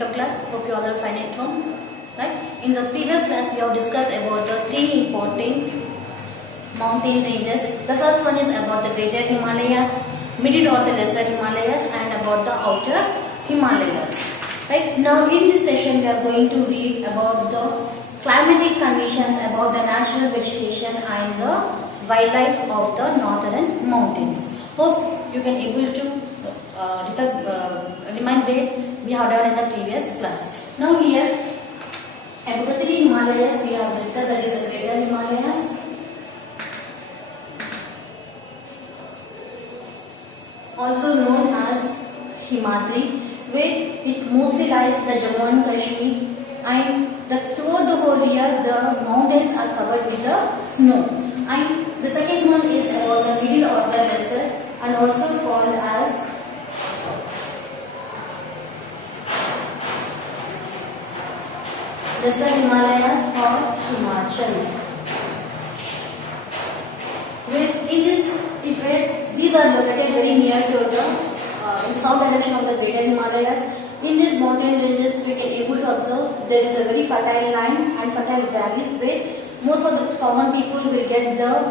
Wake up class. Hope you all are fine at home. Right? In the previous class, we have discussed about the three important mountain ranges. The first one is about the greater Himalayas, middle or the lesser Himalayas, and about the outer Himalayas. Right? Now, in this session, we are going to read about the climatic conditions, about the natural vegetation and the wildlife of the northern mountains. Hope you can able to remind that we have done in the previous class. Now here, about the three Himalayas we have discussed, that is the greater Himalayas, also known as Himadri, where it mostly lies in the Jammu and Kashmir, and throughout the whole year the mountains are covered with the snow. And the second one is about the middle or the lesser, and also called as lesser Himalayas or Himachal. Where these are located very near to the in the south direction of the greater Himalayas. In these mountain ranges, we can able to observe there is a very fertile land and fertile valleys where most of the common people will get the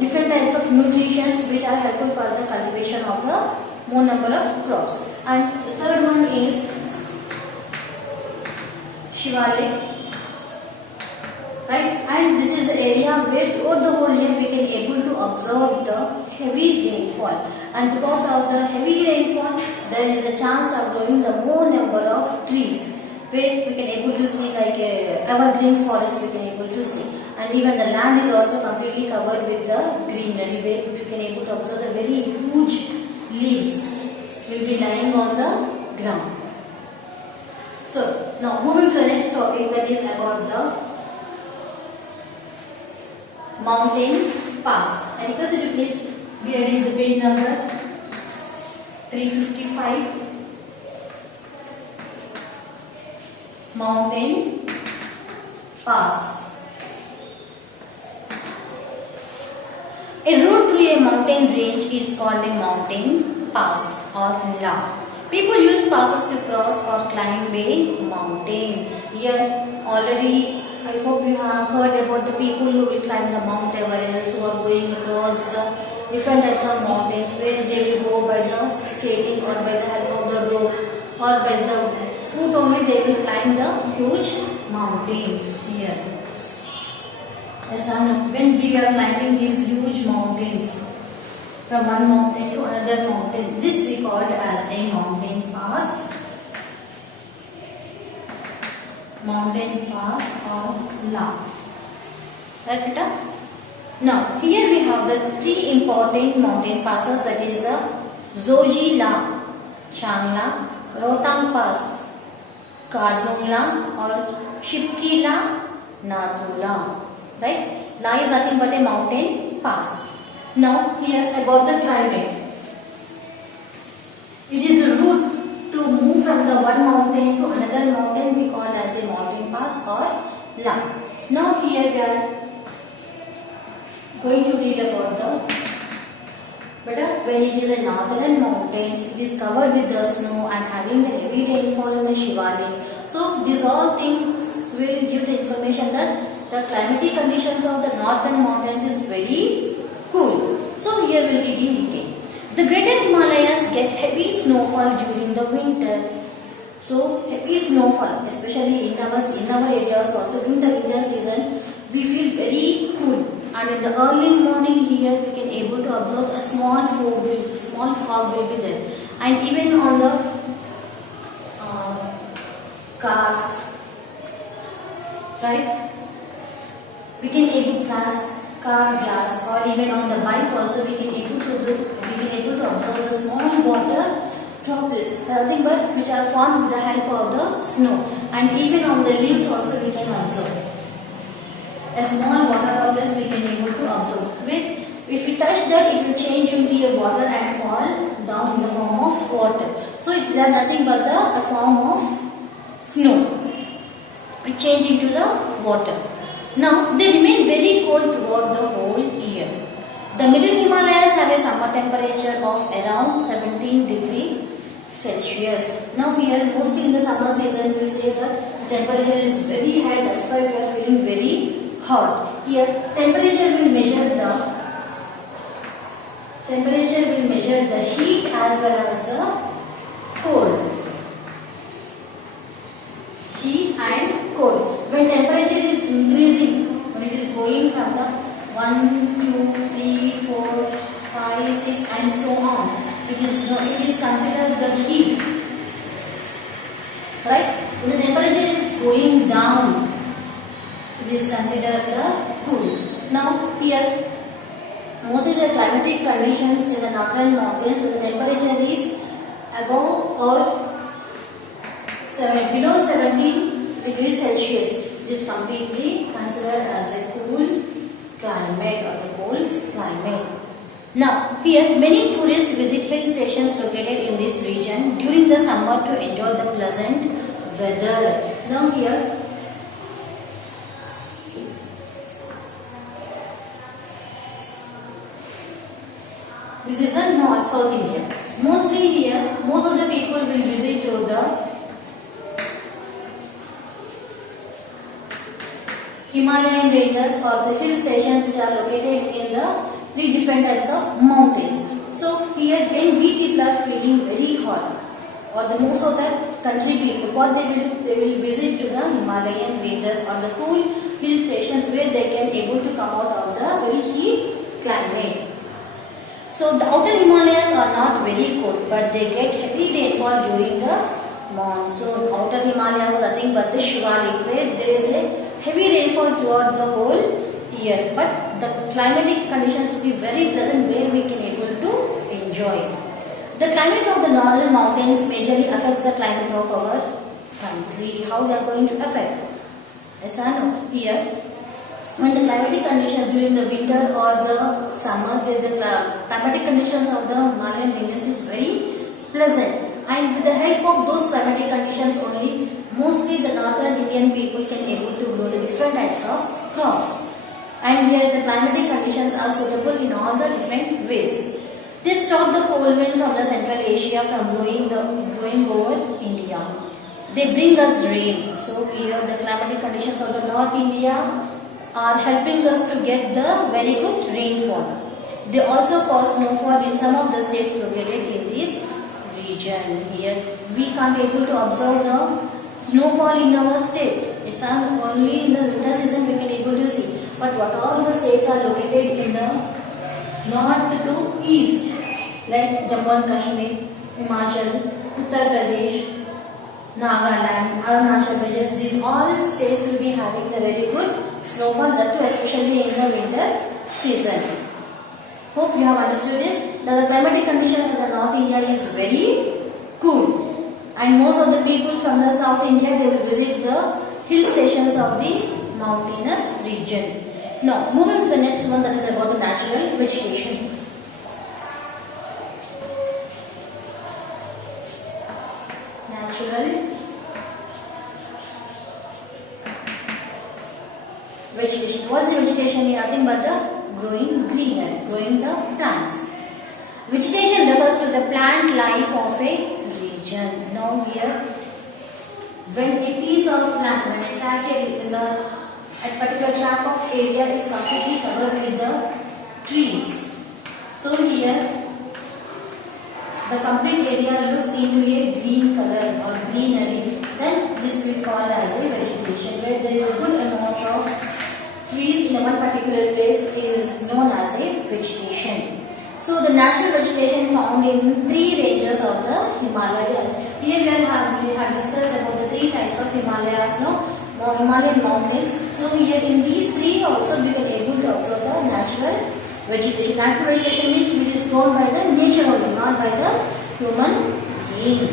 different types of nutrition which are helpful for the cultivation of the more number of crops. And the third one is Shivalik, right? And this is the area where throughout the whole year we can able to observe the heavy rainfall, and because of the heavy rainfall there is a chance of growing the more number of trees where we can able to see like a evergreen forest we can able to see, and even the land is also completely covered with the greenery where we can able to observe the very huge leaves will be lying on the ground. So now moving to the next topic, that is about the mountain pass. I request you to please be reading the page number 355. Mountain pass. A route through a mountain range is called a mountain pass or la. People use passes to cross or climb a mountain. Here already I hope you have heard about the people who will climb the Mount Everest, who are going across different types of mountains where they will go by the skating or by the help of the rope or by the foot only they will climb the huge mountains here. Yes, and when we are climbing these huge mountains from one mountain to another mountain, this we call as a mountain pass. Mountain pass or la. Right, beta? Now, here we have the three important mountain passes, that is Zoji La, Changla, Rohtang Pass, Kardung La or Shipki La, Nathu La. Right? La is nothing but a mountain pass. Now, here about the climate. It is a route to move from the one mountain to another mountain we call as a mountain pass or la. Now here we are going to read about when it is a northern mountains, it is covered with the snow and having the heavy rainfall in the Shivalik. So these all things will give the information that the climatic conditions of the northern mountains is very cool. So here we will read in detail. The greater Himalayas get heavy snowfall during the winter. So heavy snowfall, especially in our areas also during the winter season, we feel very cool. And in the early morning here, we can able to observe a small fog will be there. And even on the cars, right? We can able to glass, car glass, or even on the bike also we can able to observe the small water droplets, nothing but which are formed with the help of the snow, and even on the leaves also we can observe a small water droplets we can able to observe. If we touch that, it will change into a water and fall down in the form of water. So they are nothing but a form of snow. It change into the water. Now they remain very cold throughout the whole year. The middle Himalayas have a summer temperature of around 17 degrees Celsius. Now here mostly in the summer season we will say that temperature is very high, that's why we are feeling very hot. Here temperature will measure the heat as well as the cold. Heat and cold. When temperature is increasing, when it is going from the 1, 2, 3, 4, 5, 6 and so on, it is considered the heat. Right? When the temperature is going down, it is considered the cool. Now here, mostly the climatic conditions in the northern mountains, the temperature is above or below 17 degrees Celsius. It is completely considered as a cool climate or the cold climate. Now, here many tourists visit hill stations located in this region during the summer to enjoy the pleasant weather. Now, here this is a North South India. Mostly here, most of the people will visit to the Himalayan ranges or the hill stations which are located in the 3 different types of mountains. So here when we people are feeling very hot, or the most of the country people, what they will visit to the Himalayan ranges or the cool hill stations where they can able to come out of the very heat climate. So the outer Himalayas are not very cold, but they get heavy rainfall during the monsoon. Outer Himalayas are nothing but the Shivalik, where there is a heavy rainfall throughout the whole year, but the climatic conditions will be very pleasant where we can able to enjoy. The climate of the northern mountains majorly affects the climate of our country. How they are going to affect? Yes, I know. Here, when the climatic conditions during the winter or the summer, the climatic conditions of the Himalayan ranges is very pleasant. And with the help of those climatic conditions only, mostly the northern Indian people can able to grow the different types of crops. And here the climatic conditions are suitable in all the different ways. They stop the cold winds of the Central Asia from blowing over India. They bring us rain. So here the climatic conditions of the North India are helping us to get the very good rainfall. They also cause snowfall in some of the states located in this region. Here we can't able to observe the snowfall in our state. It's only in the winter season we can able to see. But what all the states are located in the north to east, like Jammu and Kashmir, Himachal, Uttar Pradesh, Nagaland, Arunachal Pradesh, these all states will be having the very good snowfall, that too especially in the winter season. Hope you have understood this. Now the climatic conditions in the North India is very cool, and most of the people from the South India, they will visit the hill stations of the mountainous region. Now moving to the next one, that is about the natural vegetation. Natural vegetation. What is the vegetation? Nothing but the growing greenery, growing the plants. Vegetation refers to the plant life of a region. Now here, when a piece of land, when a tract is in a particular tract of area is completely covered with the trees. So here, the complete area looks into a green color or greenery. Then this we call as a vegetation. Where there is a good amount of trees in one particular place is known as a vegetation. So the natural vegetation found in 3 ranges of the Himalayas. Here we have discussed about the 3 types of Himalayas, Himalayan mountains. So here in these 3 also we can able to observe the natural vegetation. Natural vegetation means which is grown by the nature only, not by the human being.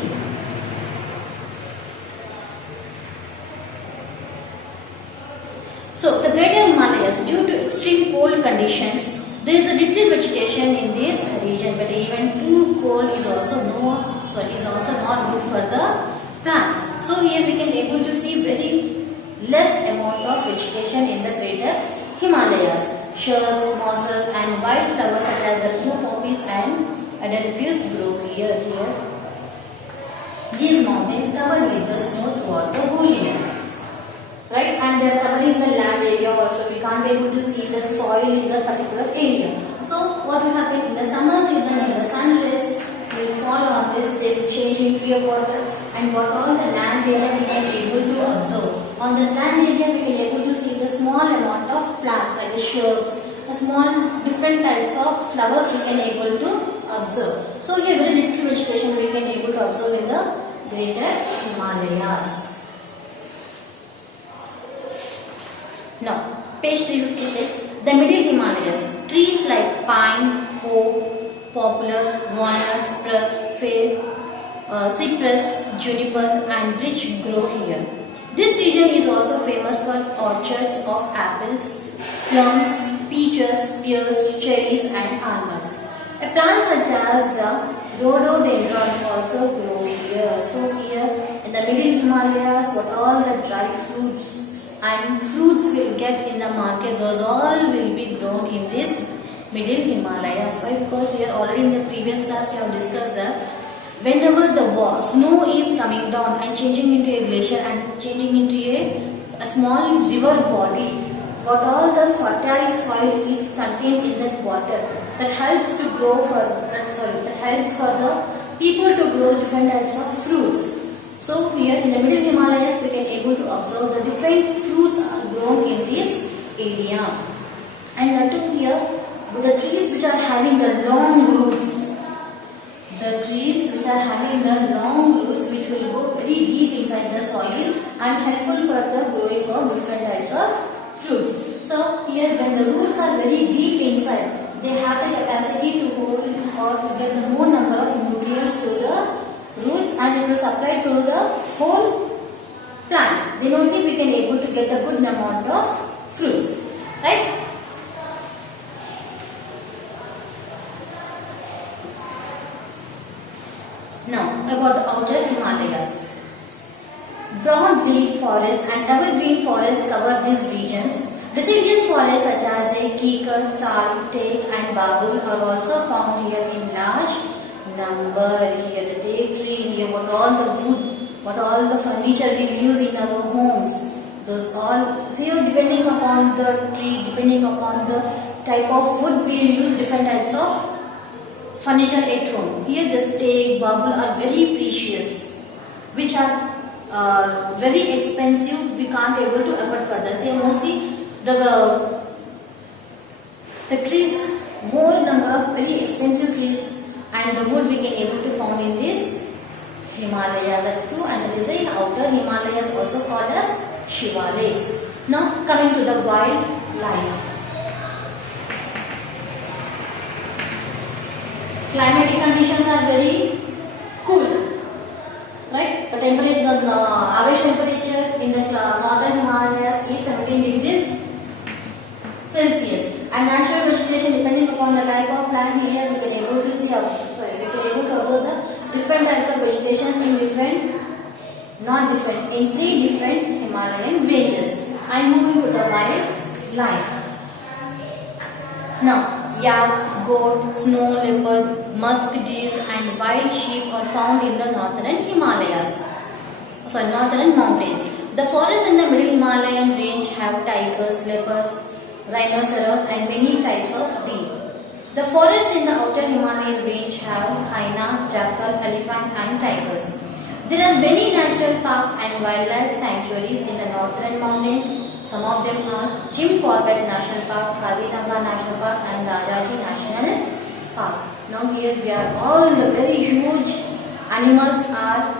So the greater Himalayas, due to extreme cold conditions, there is a little vegetation in this region, but even too cold is also not good for the plants. So here we can able to see very less amount of vegetation in the greater Himalayas. Shrubs, mosses and wildflowers such as the blue poppies and adelphes grow here. covered with the snow throughout the whole year. Right, and they are covering the land area also. We can't be able to see the soil in the particular area. So what will happen in the summer season, in the sun rays will fall on this, they will change into a water, and what all the land area we can able to observe. On the land area we can able to see the small amount of plants like the shrubs, the small different types of flowers we can able to observe. So here very little vegetation we can able to observe in the greater Himalayas. Now, page 356, the middle Himalayas. Trees like pine, oak, poplar, walnut, spruce, fir, cypress, juniper and birch grow here. This region is also famous for orchards of apples, plums, peaches, pears, cherries and almonds. A plant such as the rhododendrons also grow here. So here in the middle Himalayas, what all the dry fruits and fruits will get in the market, those all will be grown in this middle Himalayas. Why? Because here already in the previous class we have discussed that whenever the snow is coming down and changing into a glacier and changing into a small river body, what all the fertile soil is contained in that water, that helps to grow that helps for the people to grow different types of fruits. So here in the middle Himalayas we can able to observe the different fruits are grown in this area. And too here the trees which are having the long roots, which will go very deep inside the soil and helpful for the growing of different types of fruits. So here when the roots are very deep inside, they have the capacity to hold or to get the more number of nutrients to the roots and it will supply to the whole plant. Then only we can able to get a good amount of fruits. Right? Now about the outer Himalayas. Broadleaf forests and evergreen forests cover these regions. Deciduous forests such as kikar, sal, teak and babul are also found here in large number. Here the teak tree, here what all the wood, what all the furniture we use in our homes, those all, so depending upon the tree, depending upon the type of wood we use different types of furniture at home. Here the teak, babul are very precious, which are very expensive, we can't able to afford further. Say mostly the trees, more number of very expensive trees and the wood we can able to found in this Himalayas, that too, and there is a outer Himalayas also called as Shivales. Now coming to the wildlife. Climatic conditions are very cool, right? The average temperature in the northern Himalayas is 17 degrees Celsius, and natural vegetation depending upon the type of land here we can able to see, we can able to observe the different types of vegetations in three different Himalayan ranges. I am moving to the wildlife. Now, yak, goat, snow leopard, musk deer and wild sheep are found in the northern Himalayas, northern mountains. The forests in the middle Himalayan range have tigers, leopards, rhinoceros and many types of deer. The forests in the outer Himalayan range have hyena, jackal, elephant and tigers. There are many natural parks and wildlife sanctuaries in the northern mountains. Some of them are Jim Corbett National Park, Kaziranga National Park and Rajaji National Park. Now here we are all the very huge animals are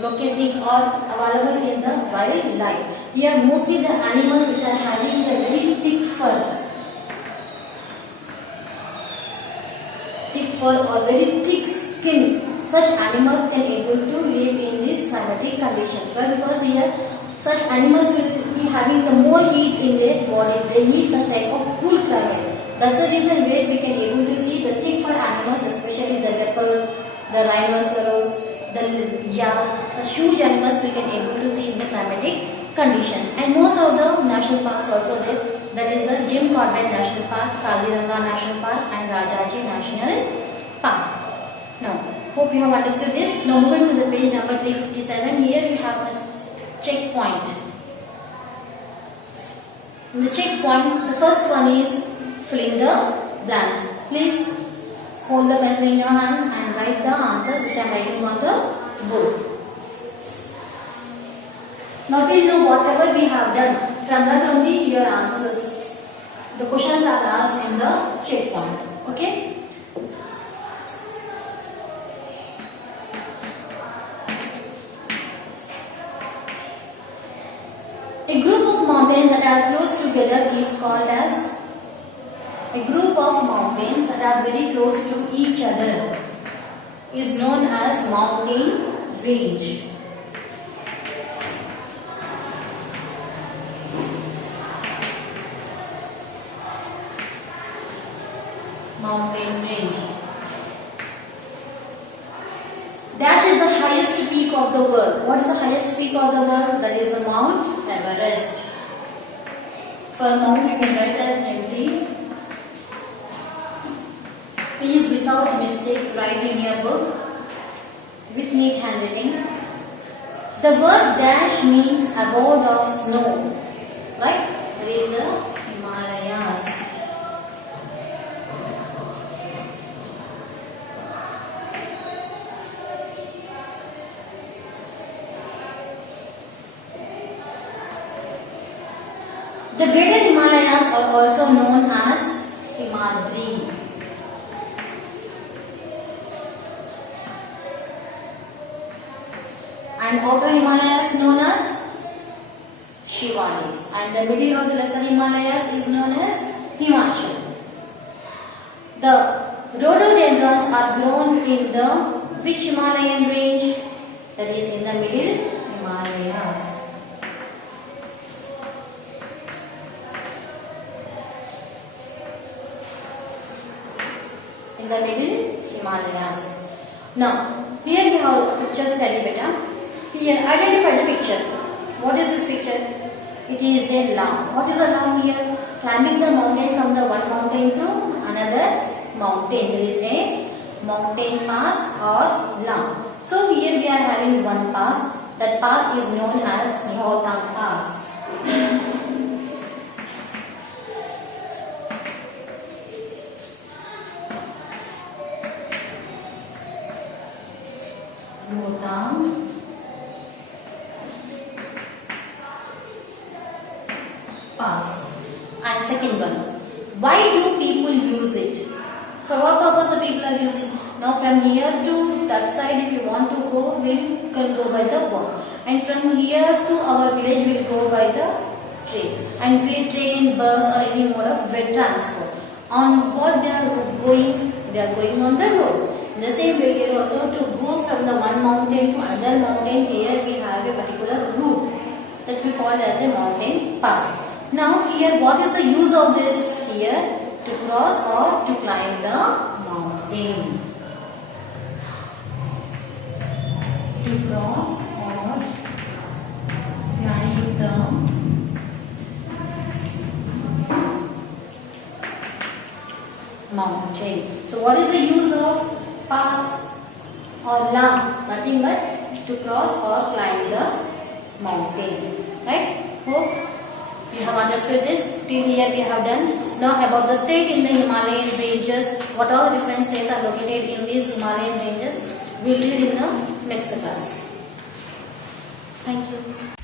locating or available in the wildlife. Here mostly the animals which are having a very thick fur or very thick skin. Such animals can able to live in these climatic conditions. Why? Because here such animals will be having the more heat in their body. They need such type of cool climate. That's the reason where we can able to see the thick fur animals, especially the leopard, the rhinoceros, the yak. Such huge animals we can able to see in the climatic conditions. And most of the national parks also there. That is the Jim Corbett National Park, Kaziranga National Park and Rajaji National Park. Now, Hope you have understood this. Now moving to the page number 357. Here we have a checkpoint. In the checkpoint, the first one is filling the blanks. Please hold the pencil in your hand and write the answers which I am writing on the board. Now till now whatever we have done, from that only your answers. The questions are asked in the checkpoint. Okay? A group of mountains that are close together is called as a group of mountains that are very close to each other is known as mountain range. Mountain range. Dash is the highest peak of the world. What is the highest peak of the world? That is Mount Everest. For Mount you can write as empty. Please without mistake write in your book with neat handwriting. The word dash means abode of snow. Right? There is a Himalayas. The greater Himalayas are also known as Himadri. And outer Himalayas known as Shivalis. And the middle of the lesser Himalayas is known as Himachal. The rhododendrons are grown in the which Himalayan range? That is in the middle Himalayas. In the middle Himalayas. Now, here we have a picture study better. Here, identify the picture. What is this picture? It is a lamb. What is a lamb here? Climbing the mountain from the one mountain to another mountain. There is a mountain pass or lamb. So, here we are having one pass. That pass is known as Rohtang Pass. Rohtang Pass. And second one, why do people use it? For what purpose the people are using? Now from here to that side, if you want to go, we can go by the walk. And from here to our village, we will go by the train. And we train, bus or any mode of wet transport. On what they are going? They are going on the road. In the same way here also, to go from the one mountain to another mountain, here we have a particular route that we call as a mountain pass. Now here what is the use of this? Here to cross or to climb the mountain. To cross or climb the mountain. So what is the use of pass or lam? Nothing but to cross or climb the mountain. Right? Hope you have understood this. Till here we have done. Now about the state in the Himalayan ranges. What all different states are located in these Himalayan ranges? We will read in the next class. Thank you.